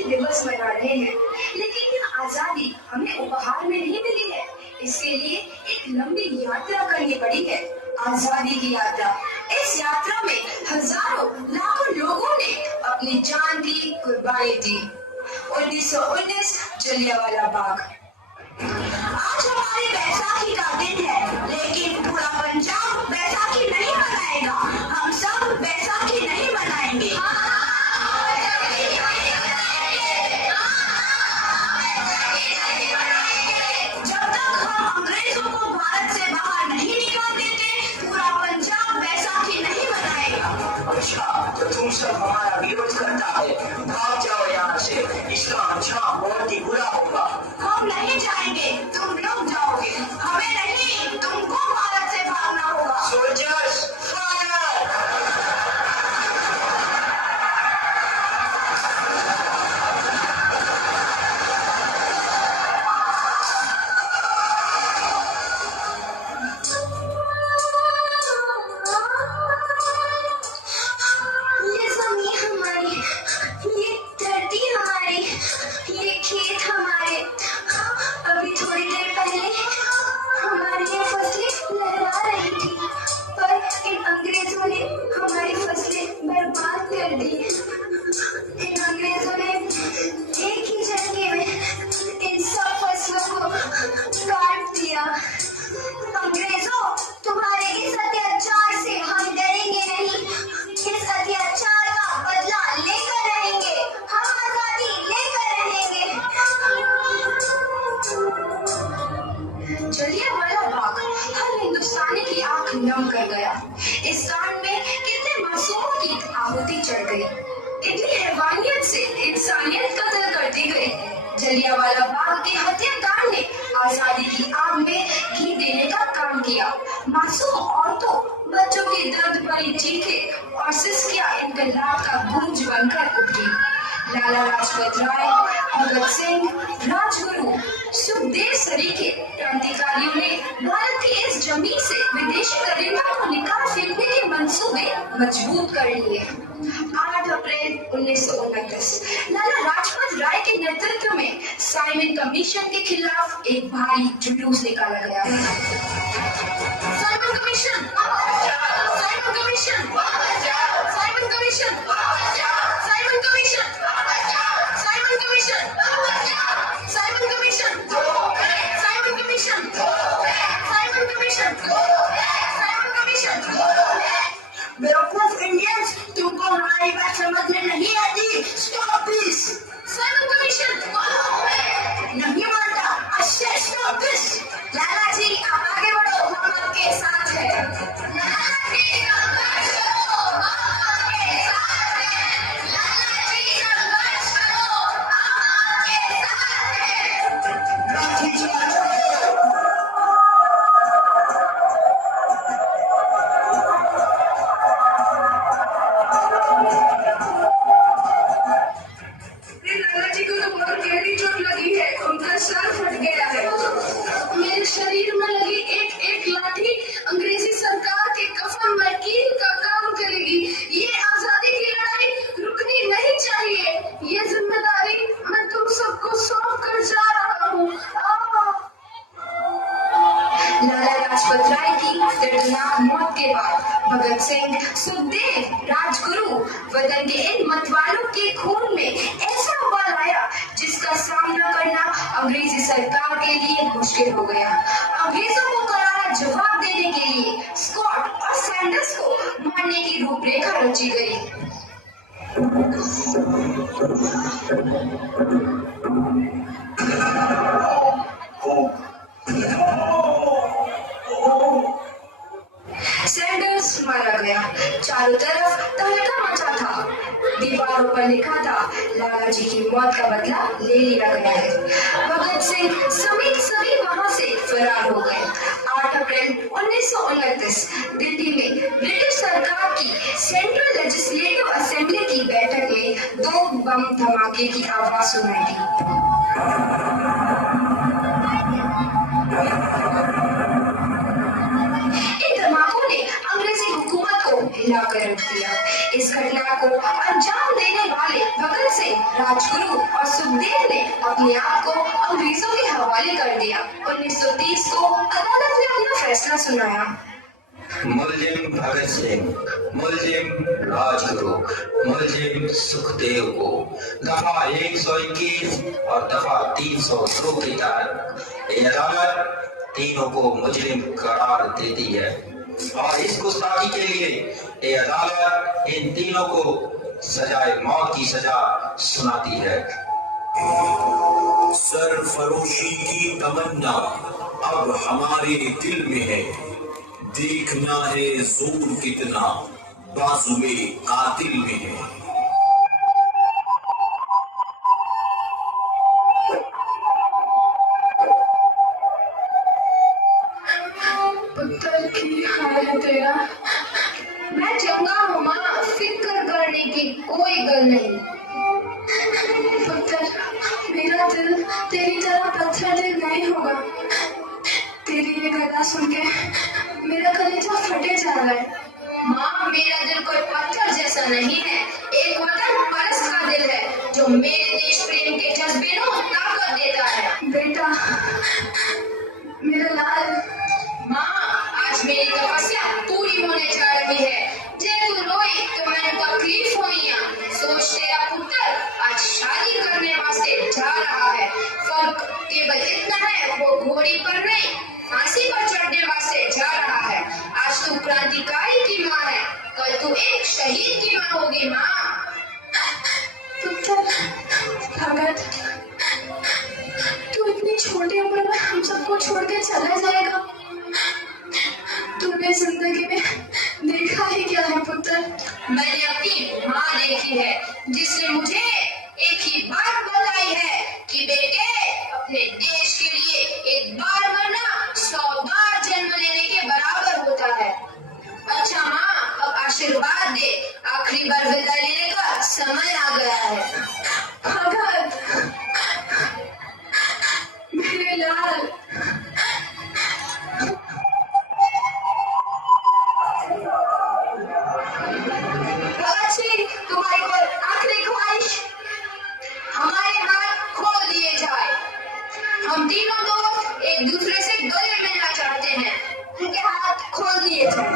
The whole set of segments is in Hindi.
आजादी दिवस मना रहे हैं, लेकिन यह आजादी हमें उपहार में नहीं मिली है। इसके लिए एक लंबी यात्रा करनी पड़ी है, आजादी की यात्रा। इस यात्रा में हजारों लाखों लोगों ने अपनी जान दी, कुर्बानी दी। 1919 जलियांवाला बाग। आज हमारी बैसाखी का दिन है, लेकिन पूरा पंजाब बैसाखी नहीं मनाएगा। हम सब बैसाखी नहीं मनाएंगे। जब तक हम अंग्रेजों को भारत से बाहर नहीं निकाल देते, पूरा पंजाब बैसाखी नहीं मनाएगा। अच्छा, तो तुम सब हमारा विरोध करता है, भाग जाओ यहाँ से। इसका अंजाम बहुत ही बुरा होगा। हम नहीं जाएंगे, तुम लोग जाओगे। हमें नहीं, तुमको भारत से भागना होगा। Soldiers fire! ये जमीन हमारी, ये धरती हमारी, ये खेत हमारे। अभी थोड़ी देर पहले हमारी ये फसलें लहरा रही थी, पर इन अंग्रेजों ने हमारी फसलें बर्बाद कर दी। इन अंग्रेजों ने एक ही झटके में इन सब फसलों को काट दिया। अंग्रेजों, तुम्हारे इस अत्याचार से हम डरेंगे नहीं। इस अत्याचार का बदला लेकर रहेंगे। हम आजादी लेकर रहेंगे। जलियांवाला बाग हर हिंदुस्तानी की आंख नम कर गया। इस कांड में कितने मासूमों की आहुति चढ़ गई, इतनी हैवानियत से इंसानियत कत्ल कर दी गई। जलियांवाला बाग के हत्याकांड ने आजादी की आग में घी देने का काम किया। मासूम औरतों, बच्चों की दर्द भरी चीखें और सिसकियां इनकलाब का गूंज बनकर उठी। लाला लाजपत राय, भगत सिंह, राजगुरु, सुखदेव सरीखे क्रांतिकारियों ने भारत की इस जमीन से विदेशी करेंगा को निकाल फेंकने के मंसूबे मजबूत कर लिए। 8 अप्रैल 1929 लाला लाजपत राय के नेतृत्व में साइमन कमीशन के खिलाफ एक भारी जुलूस निकाला गया। Simon commission, Simon commission, Simon commission, Simon commission, Simon commission, Simon commission, Simon commission, Simon commission, Simon commission. बेवकूफ इंडियंस, तुमको हमारी बात समझ में नहीं आती। Stop this. साइमन कमीशन नहीं मानता। अच्छा, स्टॉप दिस। लाला जी, आप आगे बढ़ो, हम आपके साथ हैं। लाला जी, संघर्ष करो, हम आपके साथ हैं। लाला जी, संघर्ष करो, हम आपके साथ हैं। लाठी चार्ज। लाला जी को तो बहुत गहरी चोट लगी है, उनका सर फट गया है। मेरे शरीर में लगी एक एक लाठी अंग्रेजी सरकार के कफन में कील का काम करेगी। ये आजादी की लड़ाई रुकनी नहीं चाहिए। ये जिम्मेदारी मैं तुम सबको सौंप कर जा रहा हूँ। लाला लाजपत राय की दर्दनाक मौत के बाद भगत सिंह, सुखदेव, राजगुरु वतन के इन मतवालों के खून में ऐसा उबाल आया जिसका सामना करना अंग्रेजी सरकार के लिए मुश्किल हो गया। अंग्रेजों को करारा जवाब देने के लिए स्कॉट और सैंडर्स को मारने की रूपरेखा रची गई। सैंडर्स मारा गया। चारों तरफ तहलका मचा था। दीवारों पर लिखा था, लाला जी की मौत का बदला ले लिया गया है। भगत सिंह समेत सभी वहां से फरार हो गए। 8 अप्रैल 1929 दिल्ली में ब्रिटिश सरकार की सेंट्रल लेजिस्लेटिव असेंबली की बैठक में 2 बम धमाके की आवाज सुनाई दी। इन धमाकों ने अंग्रेजी हुकूमत को हिलाकर रख दिया। इस घटना को अंजाम देने वाले भगत सिंह, राजगुरु अपने आप को अंग्रेजों के हवाले कर दिया। 1930 को अदालत ने अपना फैसला सुनाया। मुलजिम भगत सिंह, मुलजिम राजगुरु, मुलजिम सुखदेव को दफा 121 और दफा 302 के तहत ये अदालत तीनों को मुजरिम करार देती है और इस गुस्ताखी के लिए ये अदालत इन तीनों को सजाए मौत की सजा सुनाती है। सरफरोशी की तमन्ना अब हमारे दिल में है, देखना है जोर कितना बाजुए कातिल में है। पुत्र की हाल है तेरा। मैं चंगा हूँ माँ, फिक्र करने की कोई गल नहीं। पुत्र, मेरा दिल तेरी तरह पत्थर दिल नहीं होगा। तेरी ये गला सुन के मेरा कलेजा फटे जा रहा है। माँ, मेरा दिल कोई पत्थर जैसा नहीं है, एक वतन परस्त का दिल है जो मेरे देश प्रेम के जज्बे को ताकत देता है। बेटा, मेरा लाल। माँ, आज मेरी तपस्या पूरी होने जा रही है। जे तू रोई तो मैंने तकलीफ हुई। सोच तेरा पुत्र आज शादी करने वास्ते जा रहा है। फर्क केवल इतना है, वो घोड़ी पर नहीं फांसी पर चढ़ने वास्ते जा रहा है। आज तू क्रांतिकारी की माँ है, कल तू एक शहीद की माँ होगी। माँ, पुत्र भगत, तू इतनी छोटी उम्र में हम सबको छोड़ के चला जाएगा। तूने जिंदगी में देखा ही क्या है पुत्र? मैंने अपनी माँ देखी है, जिसने मुझे एक ही बात बताई है कि बेटे, अपने देश के लिए एक बार मरना 100 बार जन्म लेने के बराबर होता है। अच्छा माँ, अब आशीर्वाद दे, आखिरी बार विदाई लेने का समय आ गया है। भगत, मेरे लाल। तुम्हारी कोई आखिरी ख्वाहिश? हमारे हाथ खोल दिए जाए। हम तीनों दोस्त एक दूसरे से गले मिलना चाहते हैं, उनके हाथ खोल दिए जाए।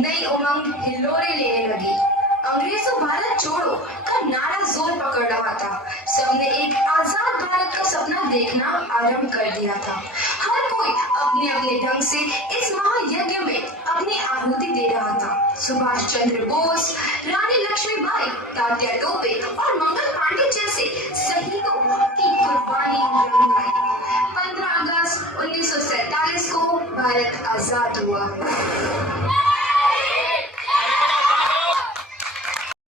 नई उमंग हिलोरे लेने लगी। अंग्रेजों भारत छोड़ो का नारा जोर पकड़ रहा था। सबने एक आजाद भारत का सपना देखना आरंभ कर दिया था। हर कोई अपने अपने ढंग से इस महायज्ञ में अपनी आहुति दे रहा था। सुभाष चंद्र बोस, रानी लक्ष्मीबाई, तात्या टोपे और मंगल पांडे